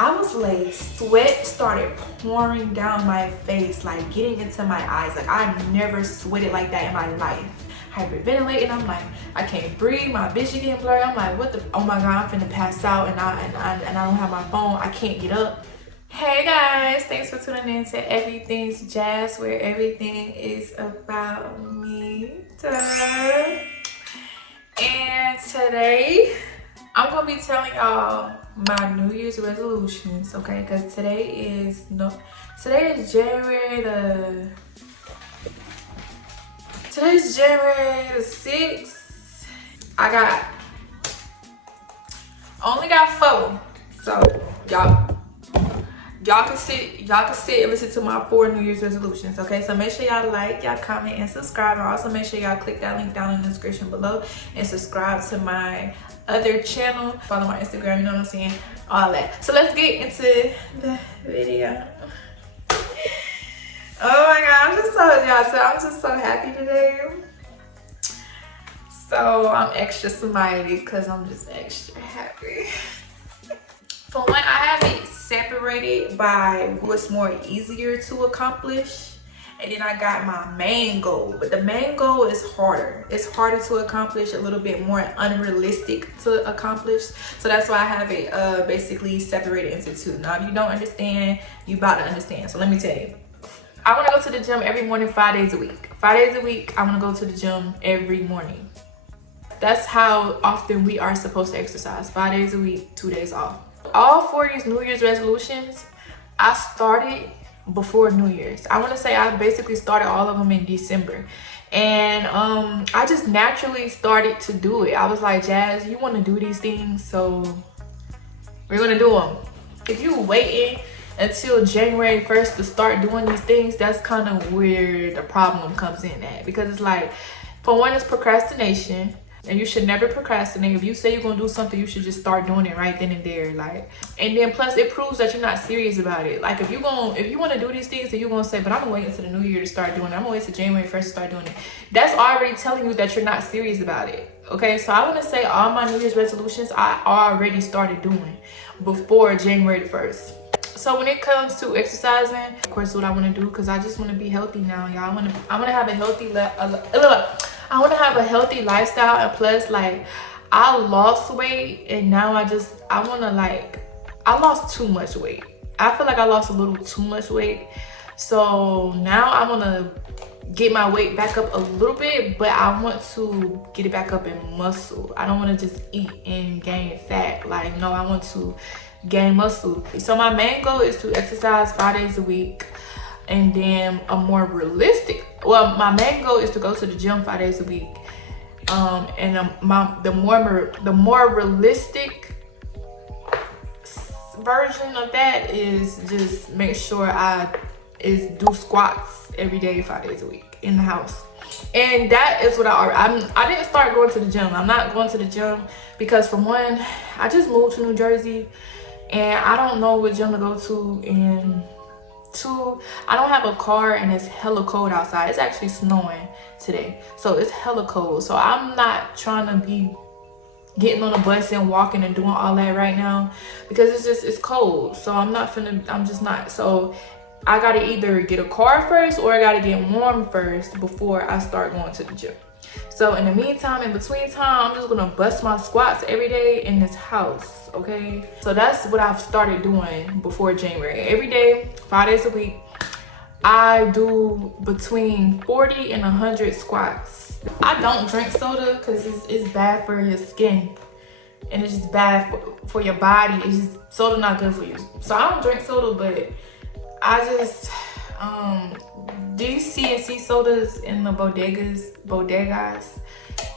I was late. Sweat started pouring down my face, like getting into my eyes. Like I never sweated like that in my life. Hyperventilating. I'm like, I can't breathe. My vision getting blurry. I'm like, what the? Oh my god, I'm finna pass out, and I don't have my phone. I can't get up. Hey guys, thanks for tuning in to Everything's Jazz, where everything is about me. Duh. And today I'm gonna be telling y'all my New Year's resolutions, okay? Because today is January the 6th. I only got 4. So y'all can sit and listen to my 4 New Year's resolutions, okay? So make sure y'all like, y'all comment, and subscribe. And also make sure y'all click that link down in the description below and subscribe to my other channel. Follow my Instagram, you know what I'm saying? All that. So let's get into the video. Oh my god, I'm just so happy today. So I'm extra smiley because I'm just extra happy. For one, I have it separated by what's more easier to accomplish, and then I got my main goal. But the main goal is harder. It's harder to accomplish, a little bit more unrealistic to accomplish. So that's why I have it basically separated into 2. Now, if you don't understand, you about to understand. So let me tell you. I want to go to the gym every morning, 5 days a week. 5 days a week, I want to go to the gym every morning. That's how often we are supposed to exercise. 5 days a week, 2 days off. All 4 of these New Year's resolutions, I started before New Year's. I want to say I basically started all of them in December. And I just naturally started to do it. I was like, Jazz, you want to do these things, so we're going to do them. If you waiting until January 1st to start doing these things, that's kind of where the problem comes in at. Because it's like, for one, it's procrastination. And you should never procrastinate. If you say you're gonna do something, you should just start doing it right then and there. Like, and then plus it proves that you're not serious about it. Like if you want to do these things, then you're gonna say, but I'm gonna wait until the new year to start doing it. I'm gonna wait until January 1st to start doing it. That's already telling you that you're not serious about it. Okay, so I want to say all my New Year's resolutions I already started doing before January 1st. So when it comes to exercising, of course, what I want to do, because I just want to be healthy now, y'all. I want to have a healthy I want to have a healthy lifestyle, and plus, like, I lost weight, and now I want to, like, I lost too much weight. I feel like I lost a little too much weight. So now I want to get my weight back up a little bit, but I want to get it back up in muscle. I don't want to just eat and gain fat. Like, no, I want to gain muscle. So my main goal is to exercise 5 days a week. And then a more realistic, well, my main goal is to go to the gym 5 days a week. And the more realistic version of that is just make sure I do squats every day, 5 days a week in the house. And that is what I didn't start going to the gym. I'm not going to the gym because, for one, I just moved to New Jersey and I don't know what gym to go to, and 2, I don't have a car and it's hella cold outside. It's actually snowing today, so it's hella cold. So I'm not trying to be getting on a bus and walking and doing all that right now because it's cold. So I'm just not. So I gotta either get a car first or I gotta get warm first before I start going to the gym. So in the meantime, in between time, I'm just gonna bust my squats every day in this house, okay? So that's what I've started doing before January. Every day, 5 days a week, I do between 40 and 100 squats. I don't drink soda because it's bad for your skin. And it's just bad for your body. Soda not good for you. So I don't drink soda, but I just, these C&C sodas in the bodegas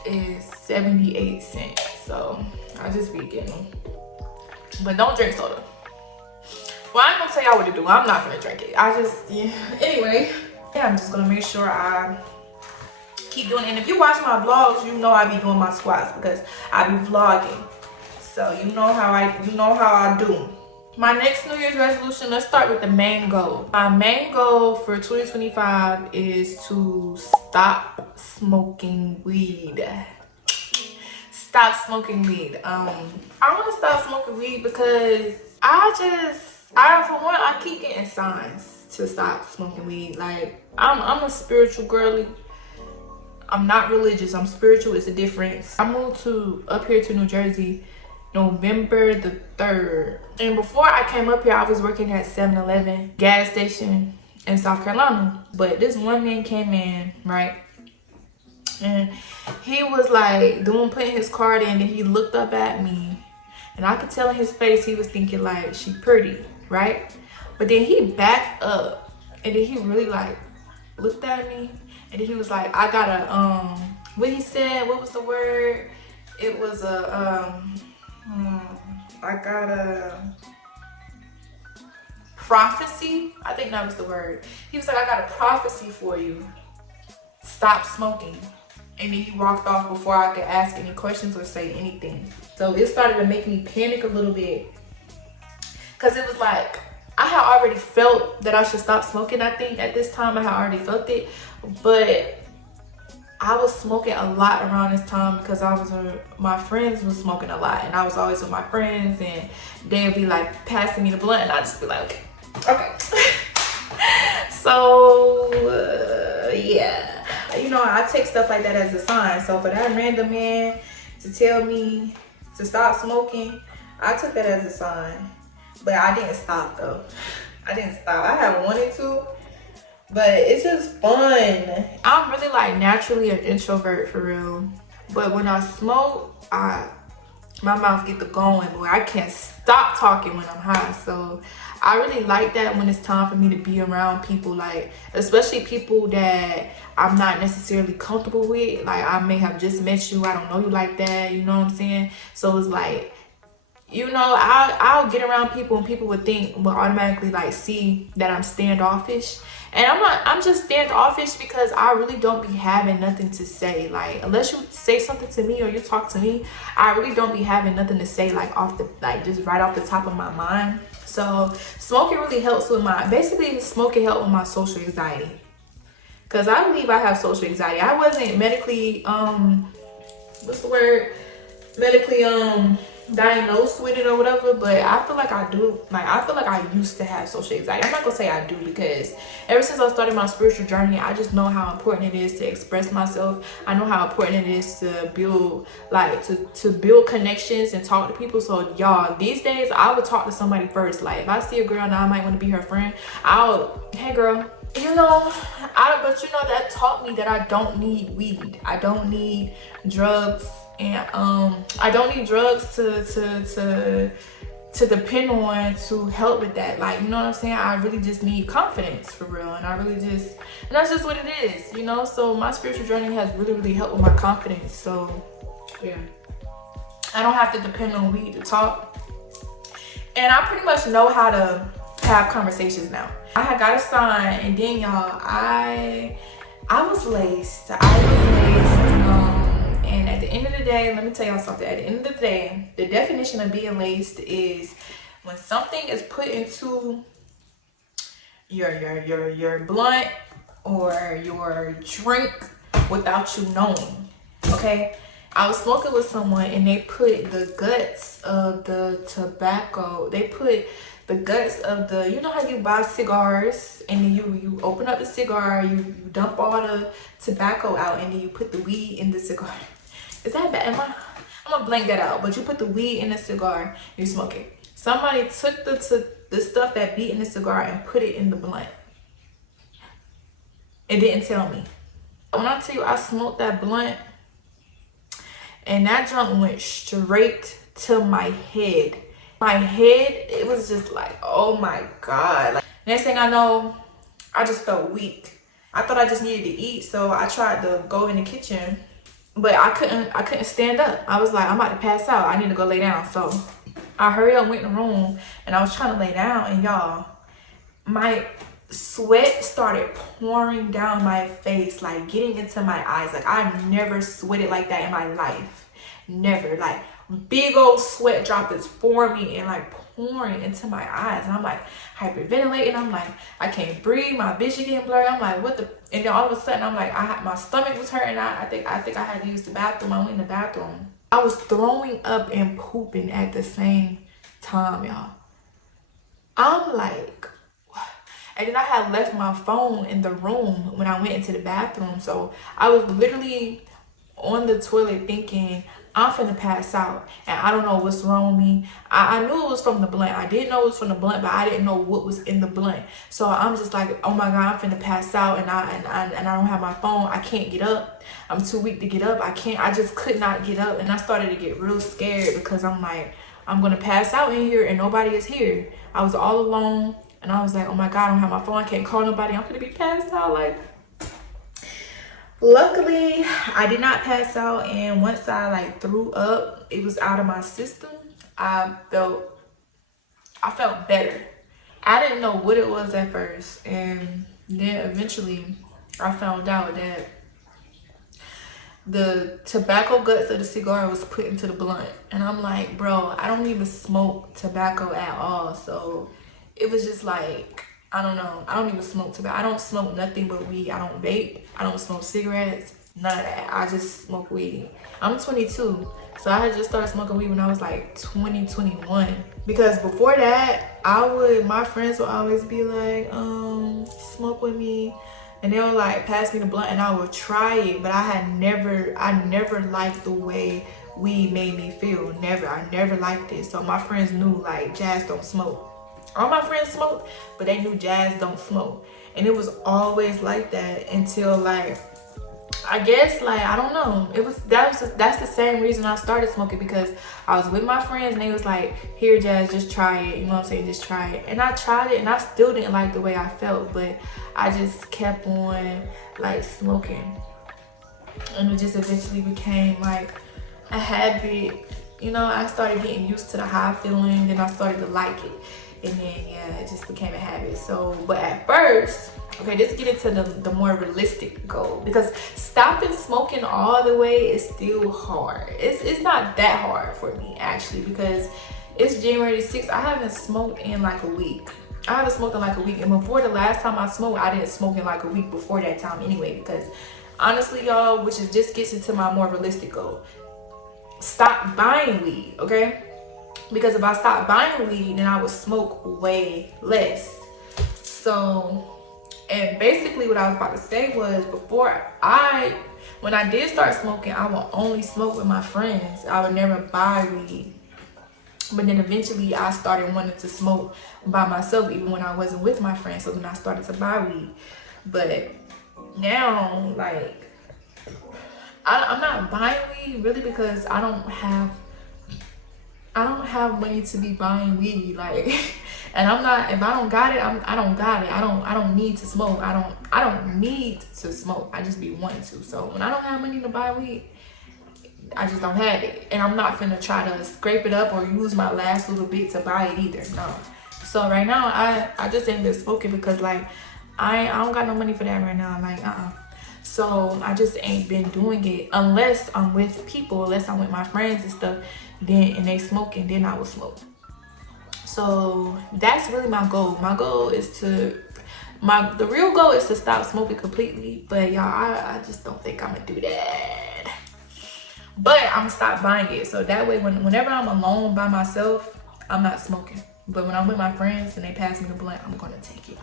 is 78 cents. So I just be getting them. But don't drink soda. Well, I ain't gonna tell y'all what to do. I'm not gonna drink it. Anyway, yeah, I'm just gonna make sure I keep doing it. And if you watch my vlogs, you know I be doing my squats because I be vlogging. So you know how I do. My next New Year's resolution, let's start with the main goal. My main goal for 2025 is to stop smoking weed. Stop smoking weed. I want to stop smoking weed because For one, I keep getting signs to stop smoking weed. Like, I'm a spiritual girly. I'm not religious, I'm spiritual. It's a difference. I moved up here to New Jersey November the 3rd. And before I came up here, I was working at 7-Eleven gas station in South Carolina. But this one man came in, right? And he was like putting his card in, and he looked up at me. And I could tell in his face he was thinking like, she pretty, right? But then he backed up, and then he really like looked at me, and then he was like, I got a what he said, what was the word? It was a I got a prophecy. I think that was the word. He was like, I got a prophecy for you. Stop smoking. And then he walked off before I could ask any questions or say anything. So it started to make me panic a little bit, because it was like, I had already felt that I should stop smoking. I think at this time I had already felt it, but I was smoking a lot around this time because my friends was smoking a lot, and I was always with my friends, and they'd be like passing me the blunt, and I'd just be like, okay. So yeah, you know, I take stuff like that as a sign. So for that random man to tell me to stop smoking, I took that as a sign. But I didn't stop though. I didn't stop. I had wanted to, but it's just fun. I'm really like naturally an introvert for real. But when I smoke, my mouth get to going, boy. I can't stop talking when I'm high. So I really like that when it's time for me to be around people, like especially people that I'm not necessarily comfortable with. Like, I may have just met you, I don't know you like that, you know what I'm saying? So it's like, you know, I'll get around people, and people will automatically like see that I'm standoffish. And I'm just standoffish because I really don't be having nothing to say. Like, unless you say something to me or you talk to me, I really don't be having nothing to say, like just right off the top of my mind. So smoking really helps with smoking helped with my social anxiety. Cause I believe I have social anxiety. I wasn't medically, medically diagnosed with it or whatever, but I feel like I do. Like, I feel like I used to have social anxiety. I'm not gonna say I do, because ever since I started my spiritual journey, I just know how important it is to express myself. I know how important it is to build, like, to build connections and talk to people. So y'all, these days I would talk to somebody first. Like, if I see a girl and I might want to be her friend, hey girl, you know, but you know, that taught me that I don't need weed. I don't need drugs. And I don't need drugs to depend on to help with that. Like, you know what I'm saying? I really just need confidence for real. And and that's just what it is, you know? So my spiritual journey has really, really helped with my confidence. So yeah, I don't have to depend on weed to talk. And I pretty much know how to have conversations now. I had got a sign, and then y'all, I was laced. And at the end of the day, let me tell y'all something. At the end of the day, the definition of being laced is when something is put into your blunt or your drink without you knowing. Okay? I was smoking with someone, and they put the guts of the tobacco. They put the guts of the, you know how you buy cigars and then you open up the cigar, you dump all the tobacco out, and then you put the weed in the cigar. Is that bad? I'm gonna blank that out. But you put the weed in the cigar, you smoke it. Somebody took the stuff that beat in the cigar and put it in the blunt. It didn't tell me. When I tell you I smoked that blunt, and that junk went straight to my head. My head, it was just like, oh my God. Like, next thing I know, I just felt weak. I thought I just needed to eat, so I tried to go in the kitchen, but I couldn't stand up. I was like, I'm about to pass out. I need to go lay down. So I hurried up, went in the room, and I was trying to lay down, and y'all, my sweat started pouring down my face, like getting into my eyes. Like, I've never sweated like that in my life. Never. Like, big old sweat droplets forming and like pouring into my eyes, and I'm like hyperventilating. I'm like, I can't breathe, my vision getting blurry. I'm like, what the? And then all of a sudden, I'm like, my stomach was hurting. I think I had to use the bathroom. I went in the bathroom. I was throwing up and pooping at the same time, y'all. I'm like, and then I had left my phone in the room when I went into the bathroom. So I was literally on the toilet thinking, I'm finna pass out and I don't know what's wrong with me. I knew it was from the blunt. I didn't know it was from the blunt, but I didn't know what was in the blunt. So I'm just like, oh my God, I'm finna pass out and I don't have my phone. I can't get up. I'm too weak to get up. I just could not get up. And I started to get real scared because I'm like, I'm gonna pass out in here and nobody is here. I was all alone and I was like, oh my God, I don't have my phone. I can't call nobody. I'm gonna be passed out. Like, luckily I did not pass out, and once I like threw up, it was out of my system. I felt better. I didn't know what it was at first, and then eventually I found out that the tobacco guts of the cigar was put into the blunt. And I'm like, bro, I don't even smoke tobacco at all. So it was just like, I don't know. I don't even smoke tobacco. I don't smoke nothing but weed. I don't vape. I don't smoke cigarettes. None of that. I just smoke weed. I'm 22. So I had just started smoking weed when I was like 20, 21. Because before that, my friends would always be like, smoke with me. And they would like pass me the blunt and I would try it. But I never liked the way weed made me feel. Never. I never liked it. So my friends knew like Jazz don't smoke. All my friends smoked, but they knew Jazz don't smoke. And it was always like that until like, I guess like, I don't know. That's the same reason I started smoking, because I was with my friends and they was like, here Jazz, just try it. You know what I'm saying? Just try it. And I tried it and I still didn't like the way I felt, but I just kept on like smoking. And it just eventually became like a habit. You know, I started getting used to the high feeling, then I started to like it. And then, yeah, it just became a habit. So, but at first, okay, let's get into the more realistic goal, because stopping smoking all the way is still hard. It's not that hard for me, actually, because it's January 6th. I haven't smoked in like a week. And before the last time I smoked, I didn't smoke in like a week before that time anyway, because honestly, y'all, which is just gets into my more realistic goal. Stop buying weed, okay? Because if I stopped buying weed, then I would smoke way less. So, and basically what I was about to say was, when I did start smoking, I would only smoke with my friends. I would never buy weed. But then eventually I started wanting to smoke by myself, even when I wasn't with my friends. So then I started to buy weed. But now, like, I'm not buying weed really because I don't have money to be buying weed, like, and if I don't got it, I don't got it. I don't need to smoke. I don't need to smoke. I just be wanting to. So when I don't have money to buy weed, I just don't have it. And I'm not finna try to scrape it up or use my last little bit to buy it either. No. So right now I just ain't been smoking because like I don't got no money for that right now. Like so I just ain't been doing it unless I'm with people, unless I'm with my friends and stuff. And they smoking, then I will smoke. So that's really my goal. My goal is the real goal is to stop smoking completely. But y'all, I just don't think I'm gonna do that. But I'm gonna stop buying it. So that way, whenever I'm alone by myself, I'm not smoking. But when I'm with my friends and they pass me the blunt, I'm gonna take it.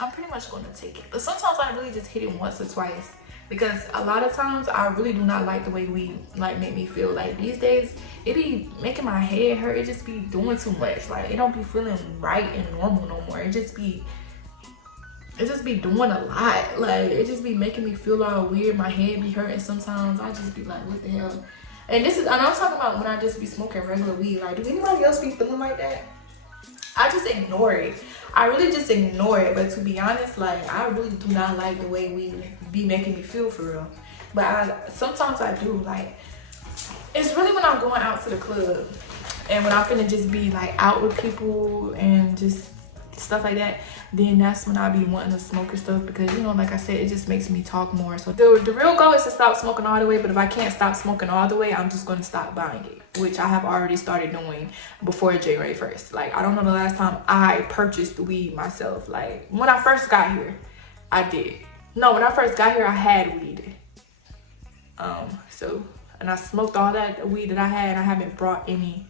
I'm pretty much gonna take it. But sometimes I really just hit it once or twice. Because a lot of times I really do not like the way weed like make me feel. Like these days, it be making my head hurt. It just be doing too much. Like it don't be feeling right and normal no more. It just be doing a lot. Like it just be making me feel all weird. My head be hurting sometimes. I just be like, what the hell? And I'm talking about when I just be smoking regular weed. Like, do anybody else be feeling like that? I just ignore it. I really just ignore it. But to be honest, like I really do not like the way weed be making me feel for real. But sometimes I do. Like it's really when I'm going out to the club and when I'm finna just be like out with people and just stuff like that, then that's when I be wanting to smoke and stuff, because you know, like I said, it just makes me talk more. So the real goal is to stop smoking all the way. But if I can't stop smoking all the way, I'm just going to stop buying it, which I have already started doing before January 1st. Like I don't know the last time I purchased weed myself. Like when I first got here, I did. No, when I first got here, I had weed. And I smoked all that weed that I had. I haven't brought any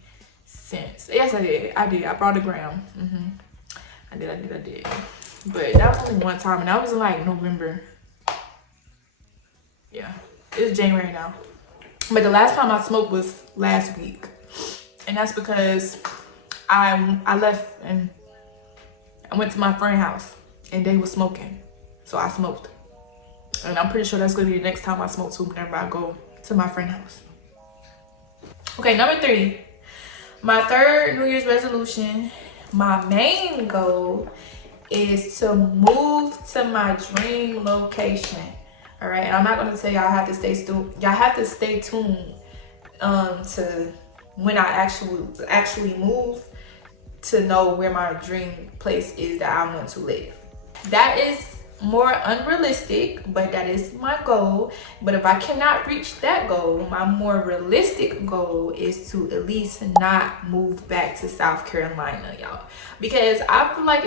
since. Yes, I did. I brought a gram. I did. But that was only one time, and that was in like November. Yeah, it's January now. But the last time I smoked was last week, and that's because I left and I went to my friend's house, and they were smoking, so I smoked. And I'm pretty sure that's gonna be the next time I smoke too, whenever I go to my friend's house. Okay, number 3. My third New Year's resolution, my main goal is to move to my dream location. All right, and I'm not gonna tell y'all have to stay tuned. Y'all have to stay tuned to when I actually move to know where my dream place is that I want to live. That is more unrealistic, but that is my goal. But if I cannot reach that goal, my more realistic goal is to at least not move back to South Carolina, y'all, because I feel like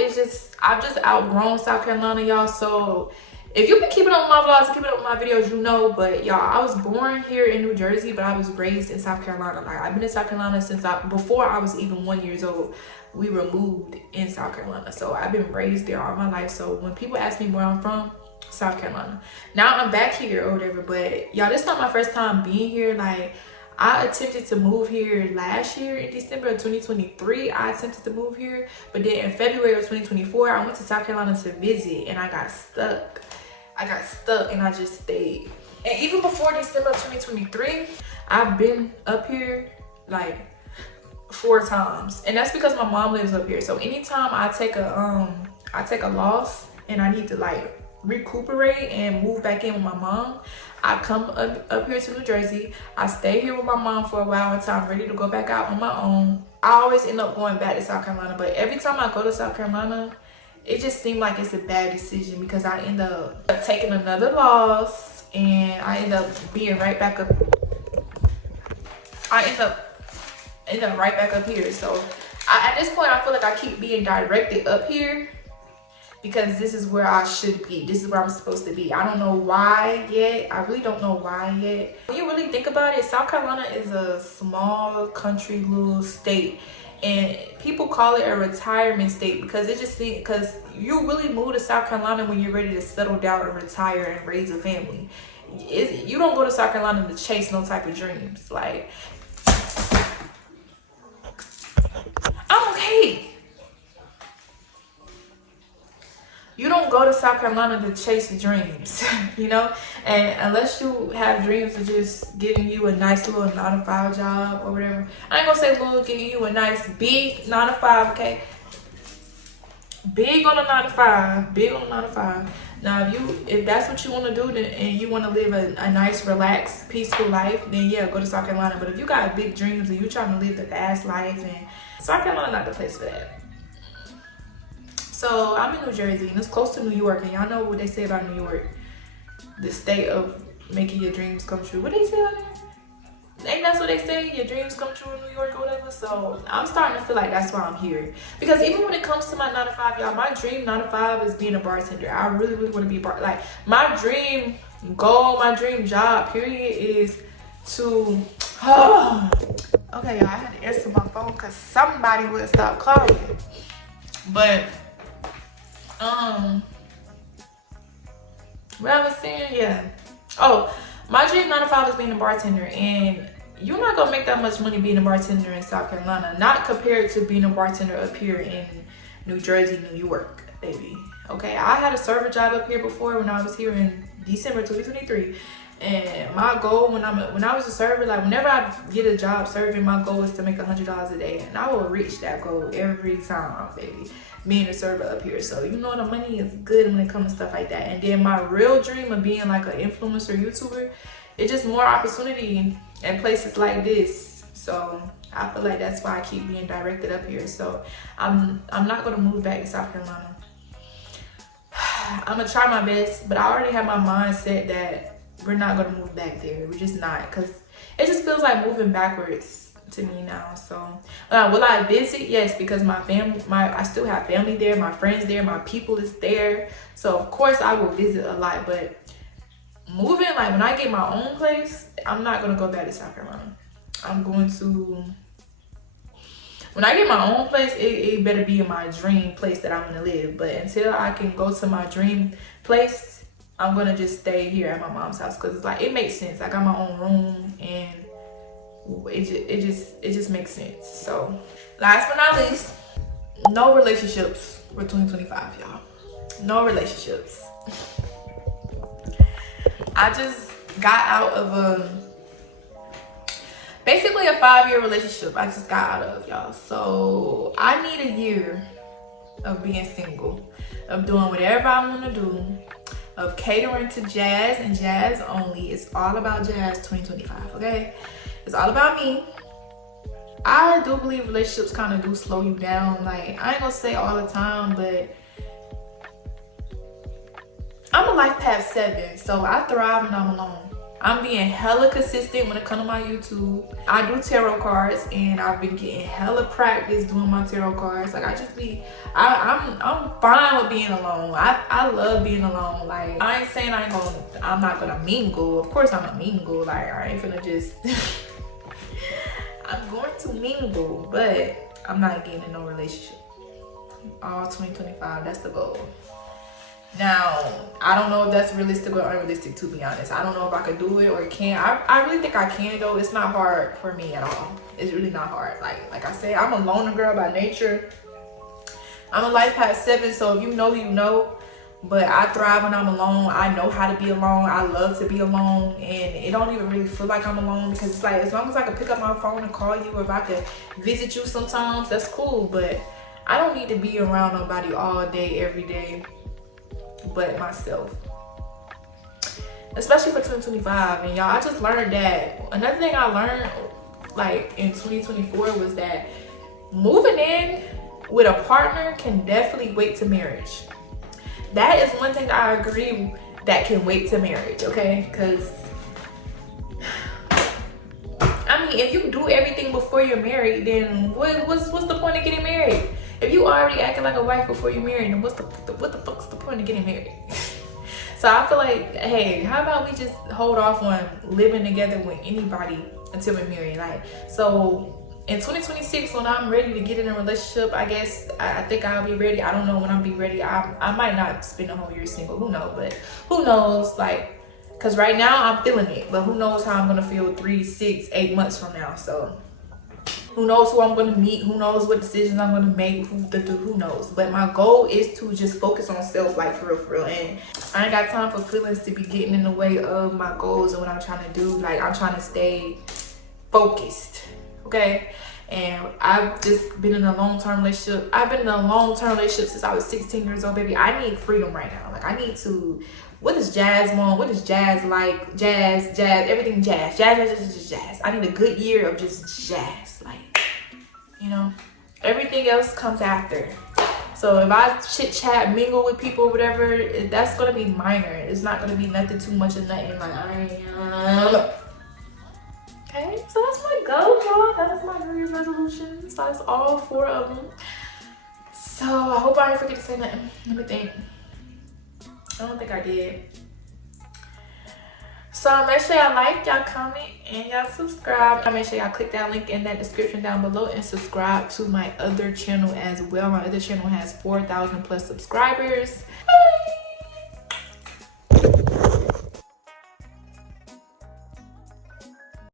I've just outgrown South Carolina, y'all. So if you've been keeping up with my vlogs, keeping up with my videos, you know. But y'all, I was born here in New Jersey, but I was raised in South Carolina. Like, I've been in South Carolina since before I was even 1 year old. We were moved in South Carolina, so I've been raised there all my life. So when people ask me where I'm from, South Carolina. Now I'm back here or whatever, but y'all, this is not my first time being here. Like, I attempted to move here last year in December of 2023. I attempted to move here, but then in February of 2024, I went to South Carolina to visit, and I got stuck and I just stayed. And even before December of 2023, I've been up here like 4 times, and that's because my mom lives up here. So anytime I take a loss and I need to like recuperate and move back in with my mom, I come up here to New Jersey. I stay here with my mom for a while until I'm ready to go back out on my own. I always end up going back to South Carolina, but every time I go to South Carolina, it just seemed like it's a bad decision because I end up taking another loss, and I end up being right back up. I end up right back up here. So at this point, I feel like I keep being directed up here because this is where I should be. This is where I'm supposed to be. I don't know why yet. I really don't know why yet. When you really think about it, South Carolina is a small country little state, and people call it a retirement state because it just seems, because you really move to South Carolina when you're ready to settle down and retire and raise a family. You don't go to South Carolina to chase no type of dreams. Like, I'm okay. You don't go to South Carolina to chase dreams, you know? And unless you have dreams of just getting you a nice little 9-to-5 job or whatever. I ain't gonna say little, getting you a nice big 9-to-5, okay? Big on a 9-to-5, big on a 9-to-5. Now, if that's what you want to do, then, and you want to live a nice, relaxed, peaceful life, then yeah, go to South Carolina. But if you got big dreams and you trying to live the fast life, and South Carolina not the place for that. So I'm in New Jersey, and it's close to New York, and y'all know what they say about New York, the state of making your dreams come true. What they say out there? Ain't that's what they say? Your dreams come true in New York or whatever. So I'm starting to feel like that's why I'm here. Because even when it comes to my 9-to-5, y'all, my dream 9-to-5 is being a bartender. I really, really want to be a bar. Like, my dream goal, my dream job, period, is to. Okay, y'all, I had to answer my phone because somebody would stop calling. But what I was saying, yeah. Oh, my dream 9-to-5 is being a bartender, and you're not gonna make that much money being a bartender in South Carolina, not compared to being a bartender up here in New Jersey, New York, baby. Okay, I had a server job up here before when I was here in December 2023, and my goal when I was a server, like whenever I get a job serving, my goal is to make $100 a day, and I will reach that goal every time, baby, being a server up here. So you know, the money is good when it comes to stuff like that. And then my real dream of being like an influencer YouTuber, it's just more opportunity in places like this. So I feel like that's why I keep being directed up here. So I'm not gonna move back to South Carolina. I'm gonna try my best, but I already have my mindset that we're not gonna move back there. We're just not, because it just feels like moving backwards to me now. So will I visit? Yes, because my family, I still have family there, my friends there, my people is there. So of course I will visit a lot, but moving, like when I get my own place, I'm not gonna go back to South Carolina. I'm going to When I get my own place, it better be in my dream place that I want to live. But until I can go to my dream place, I'm gonna just stay here at my mom's house, because it's like, it makes sense. I got my own room and it just makes sense. So last but not least, no relationships for 2025, y'all. No relationships. I just got out of basically a 5-year relationship. I just got out of, y'all. So I need a year of being single, of doing whatever I want to do, of catering to jazz and jazz only. It's all about jazz 2025, okay? It's all about me. I do believe relationships kind of do slow you down. Like, I ain't gonna say all the time, but I'm a life path 7, so I thrive when I'm alone. I'm being hella consistent when it comes to my YouTube. I do tarot cards, and I've been getting hella practice doing my tarot cards. Like, I'm fine with being alone. I love being alone. Like, I ain't saying I'm not gonna mingle. Of course I'm gonna mingle. Like, I ain't finna just I'm going to mingle, but I'm not getting in no relationship. All 2025, that's the goal. Now, I don't know if that's realistic or unrealistic, to be honest. I don't know if I could do it or can't. I really think I can, though. It's not hard for me at all. It's really not hard. Like I said, I'm a loner girl by nature. I'm a life path 7, so if you know, you know. But I thrive when I'm alone. I know how to be alone. I love to be alone. And it don't even really feel like I'm alone, because it's like, as long as I can pick up my phone and call you, or if I can visit you sometimes, that's cool. But I don't need to be around nobody all day, every day, but myself. Especially for 2025. And y'all, I just learned that. Another thing I learned, like, in 2024 was that moving in with a partner can definitely wait to marriage. That is one thing I agree that can wait to marriage, okay? Because, I mean, if you do everything before you're married, then what's the point of getting married? If you already acting like a wife before you're married, then what the fuck's the point of getting married? So I feel like, hey, how about we just hold off on living together with anybody until we're married? Like, so in 2026, when I'm ready to get in a relationship, I guess I think I'll be ready. I don't know when I'll be ready. I might not spend a whole year single. Who knows? But who knows? Like, because right now I'm feeling it. But who knows how I'm going to feel 3, 6, 8 months from now. So who knows who I'm going to meet? Who knows what decisions I'm going to make? Who knows? But my goal is to just focus on self, like, for real. And I ain't got time for feelings to be getting in the way of my goals and what I'm trying to do. Like, I'm trying to stay focused. Okay, and I've just been in a long-term relationship. I've been in a long-term relationship since I was 16 years old, baby. I need freedom right now. Like, I need to, what does jazz want? What is jazz like? Jazz, everything jazz. Jazz. I need a good year of just jazz. Like, you know, everything else comes after. So if I chit chat, mingle with people, whatever, that's gonna be minor. It's not gonna be nothing too much of nothing. Like, okay, so that's my goal, y'all. That is my New Year's resolution. So that's all 4 of them. So I hope I didn't forget to say nothing. Let me think. I don't think I did. So make sure y'all like, y'all comment, and y'all subscribe. Make sure y'all click that link in that description down below and subscribe to my other channel as well. My other channel has 4,000 plus subscribers.